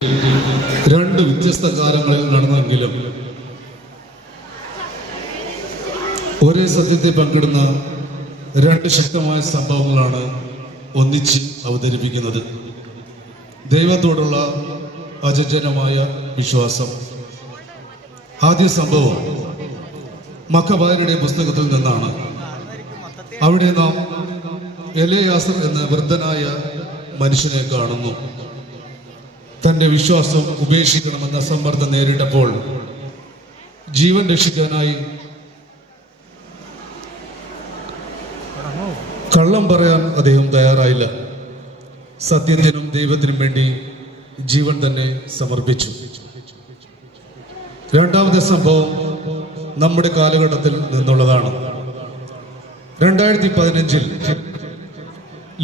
രണ്ട് വ്യത്യസ്ത കാലങ്ങളിൽ നടന്നെങ്കിലും ഒരേ സത്യത്തെ പങ്കിടുന്ന രണ്ട് ശക്തമായ സംഭവങ്ങളാണ് ഒന്നിച്ച് അവതരിപ്പിക്കുന്നത്. ദൈവത്തോടുള്ള അചഞ്ചലമായ വിശ്വാസം. ആദ്യ സംഭവം മക്കബായരുടെ പുസ്തകത്തിൽ നിന്നാണ്. അവിടെ നാം എലയാസർ എന്ന വൃദ്ധനായ മനുഷ്യനെ കാണുന്നു. തൻ്റെ വിശ്വാസം ഉപേക്ഷിക്കണമെന്ന സമ്മർദ്ദം നേരിട്ടപ്പോൾ ജീവൻ രക്ഷിക്കാനായി കള്ളം പറയാൻ അദ്ദേഹം തയ്യാറായില്ല. സത്യത്തിനും ദൈവത്തിനും വേണ്ടി ജീവൻ തന്നെ സമർപ്പിച്ചു. രണ്ടാമത്തെ സംഭവം നമ്മുടെ കാലഘട്ടത്തിൽ നിന്നുള്ളതാണ്. 2015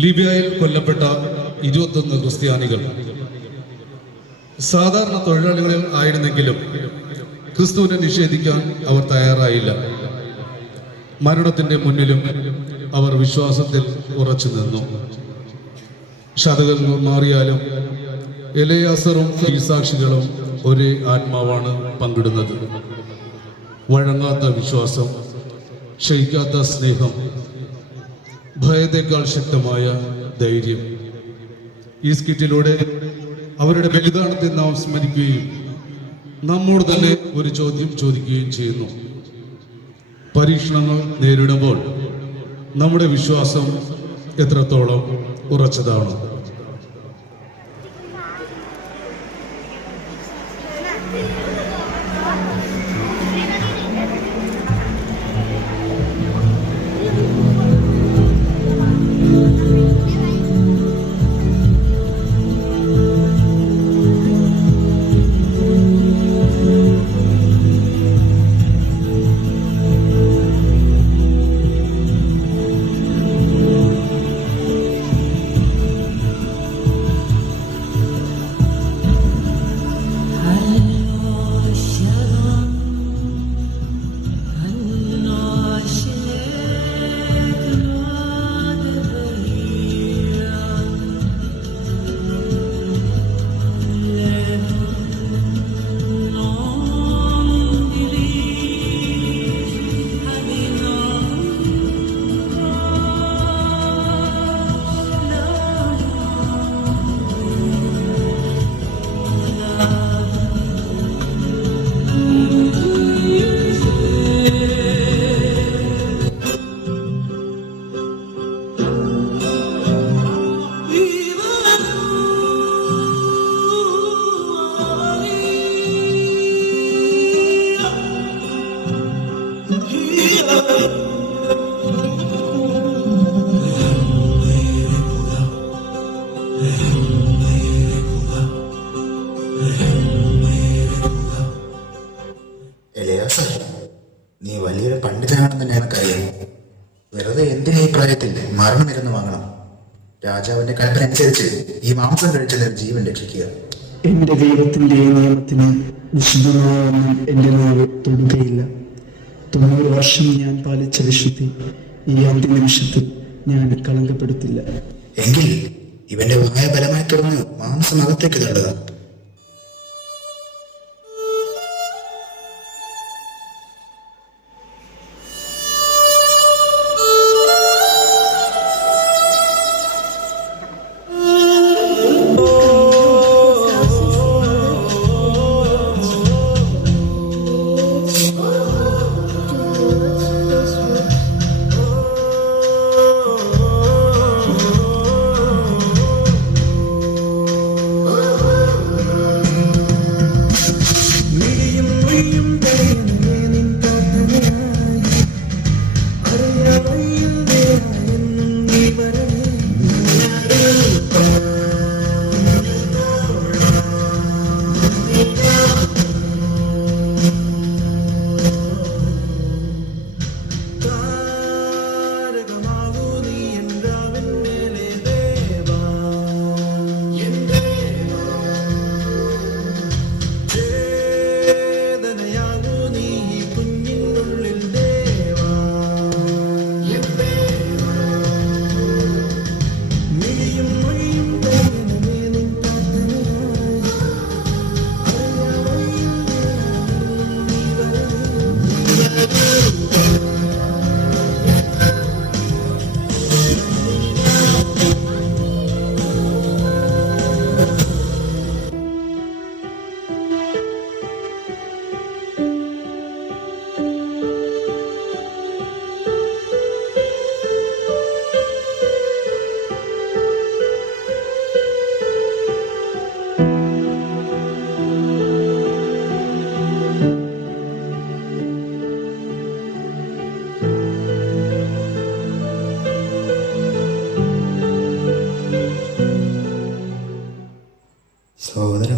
ലിബിയയിൽ കൊല്ലപ്പെട്ട 21 ക്രിസ്ത്യാനികൾ സാധാരണ തൊഴിലാളികളിൽ ആയിരുന്നെങ്കിലും ക്രിസ്തുവിനെ നിഷേധിക്കാൻ അവർ തയ്യാറായില്ല. മരണത്തിന്റെ മുന്നിലും അവർ വിശ്വാസത്തിൽ ഉറച്ചു നിന്നു. ശതകങ്ങൾ മാറിയാലും എലയാസറും ഈ സാക്ഷികളും ഒരേ ആത്മാവാണ് പങ്കിടുന്നത്. വഴങ്ങാത്ത വിശ്വാസം, ക്ഷയിക്കാത്ത സ്നേഹം, ഭയത്തേക്കാൾ ശക്തമായ ധൈര്യം. ഈ സ്കിറ്റിലൂടെ അവരുടെ ബലിദാനത്തെ നാം സ്മരിക്കുകയും നമ്മോട് തന്നെ ഒരു ചോദ്യം ചോദിക്കുകയും ചെയ്യുന്നു. പരീക്ഷണങ്ങൾ നേരിടുമ്പോൾ നമ്മുടെ വിശ്വാസം എത്രത്തോളം ഉറച്ചതാണ്? നീ വലിയൊരു പണ്ഡിതനാണെന്ന് ഞങ്ങൾക്കറിയാം. വെറുതെ എന്തിനീ പ്രായത്തിൽ മരണമിരുന്ന് വാങ്ങണം? രാജാവിന്റെ കൽപ്പന അനുസരിച്ച് ഈ മാംസം കഴിച്ച് ജീവൻ രക്ഷിക്കുക. എന്റെ ദൈവത്തിന്റെ നിയമത്തിന് വിശുദ്ധമായൊന്നും എന്റെ നാവ് തൊടുകയില്ല. 90 വർഷം ഞാൻ പാലിച്ച വിശുദ്ധി ഈ അന്ത്യ നിമിഷത്തിൽ ഞാൻ കളങ്കപ്പെടുത്തില്ല. എങ്കിൽ ഇവന്റെ വായ ബലമായി തുറന്ന് മാംസം അകത്തേക്ക് തള്ളുക.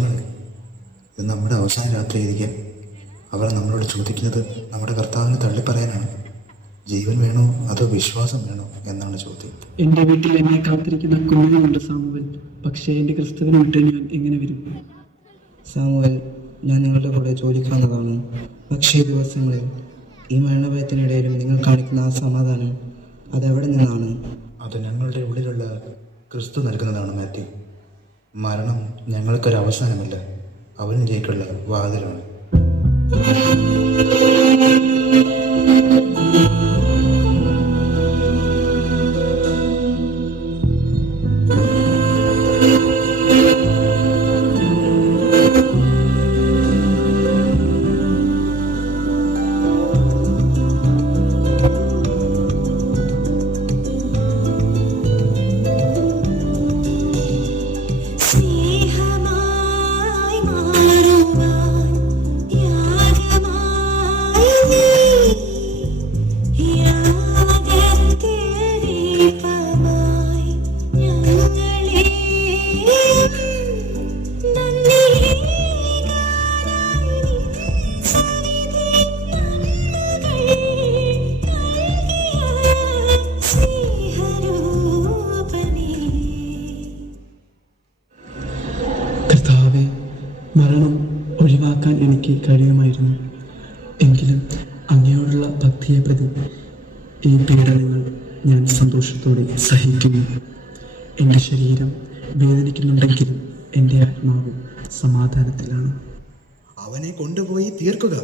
ഉറങ്ങുക. ഇത് നമ്മുടെ അവസാന രാത്രിയായിരിക്കാം. അവർ നമ്മളോട് ചോദിക്കുന്നത് നമ്മുടെ കർത്താവിനെ തള്ളിപ്പറയാനാണ്. ജീവൻ വേണോ അതോ വിശ്വാസം വേണോ എന്നാണ് ചോദ്യം. എൻ്റെ വീട്ടിൽ എന്നെ കാത്തിരിക്കുന്ന കുഞ്ഞുങ്ങളുണ്ട് സാമുവൽ. പക്ഷേ എൻ്റെ ക്രിസ്തുവിനെ വിട്ട് ഞാൻ എങ്ങനെ വരും? സാമുവൽ, ഞാൻ നിങ്ങളുടെ കൂടെ ജോലിക്കാവുന്നതാണ്. പക്ഷേ ഈ ദിവസങ്ങളിൽ ഈ മരണഭയത്തിനിടയിലും നിങ്ങൾ കാണിക്കുന്ന ആ സമാധാനം അതെവിടെ നിന്നാണ്? അത് ഞങ്ങളുടെ ഉള്ളിലുള്ള ക്രിസ്തു നൽകുന്നതാണ് മാത്യു. മരണം ഞങ്ങൾക്കൊരു അവസാനമല്ല, അവനിലേക്കുള്ള വാതിലാണ്. കർത്താവെ, മരണം ഒഴിവാക്കാൻ എനിക്ക് കഴിയുമായിരുന്നു. എങ്കിലും അങ്ങയോടുള്ള ഭക്തിയെ പ്രതി ഈ പീഡനങ്ങൾ ഞാൻ സന്തോഷത്തോടെ സഹിക്കുന്നു. എൻ്റെ ശരീരം വേദനിക്കുന്നുണ്ടെങ്കിലും എൻ്റെ ആത്മാവ് സമാധാനത്തിലാണ്. അവനെ കൊണ്ടുപോയി തീർക്കുക.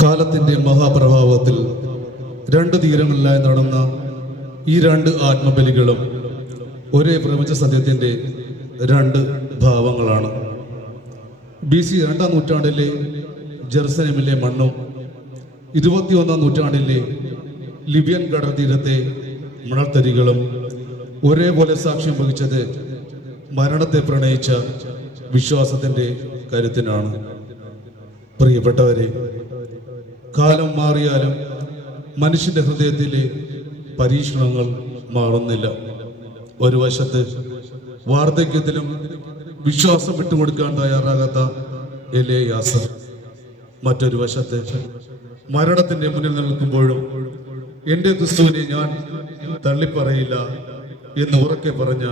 കാലത്തിന്റെ മഹാപ്രഭാവത്തിൽ രണ്ട് തീരങ്ങളിലായി നടന്ന ഈ രണ്ട് ആത്മബലികളും ഒരേ പ്രപഞ്ച സത്യത്തിന്റെ രണ്ട് ഭാവങ്ങളാണ്. BC 2-ാം നൂറ്റാണ്ടിലെ ജെറുസലേമിലെ മണ്ണും 21-ാം നൂറ്റാണ്ടിലെ ലിബിയൻ കടൽത്തീരത്തെ മണൽത്തരികളും ഒരേപോലെ സാക്ഷ്യം വഹിച്ചത് മരണത്തെ പ്രണയിച്ച വിശ്വാസത്തിന്റെ കരുത്തിനാണ്. പ്രിയപ്പെട്ടവരെ, കാലം മാറിയാലും മനുഷ്യന്റെ ഹൃദയത്തിലെ പരീക്ഷണങ്ങൾ മാറുന്നില്ല. ഒരു വശത്ത് വാർദ്ധക്യത്തിലും വിശ്വാസം വിട്ടുകൊടുക്കാൻ തയ്യാറാകാത്ത എലേയാസർ, മറ്റൊരു വശത്ത് മരണത്തിന്റെ മുന്നിൽ നിൽക്കുമ്പോഴും എൻ്റെ ക്രിസ്തുവിനെ ഞാൻ തള്ളിപ്പറയില്ല എന്ന് ഉറക്കെ പറഞ്ഞ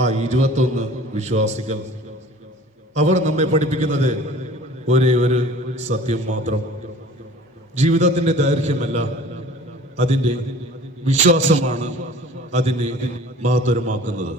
ആ 21 വിശ്വാസികൾ. അവർ നമ്മെ പഠിപ്പിക്കുന്നത് ഒരേ ഒരു സത്യം മാത്രം: ജീവിതത്തിന്റെ ദൈർഘ്യമല്ല, അതിൻ്റെ വിശ്വാസമാണ് അതിനെ മഹത്തരമാക്കുന്നത്.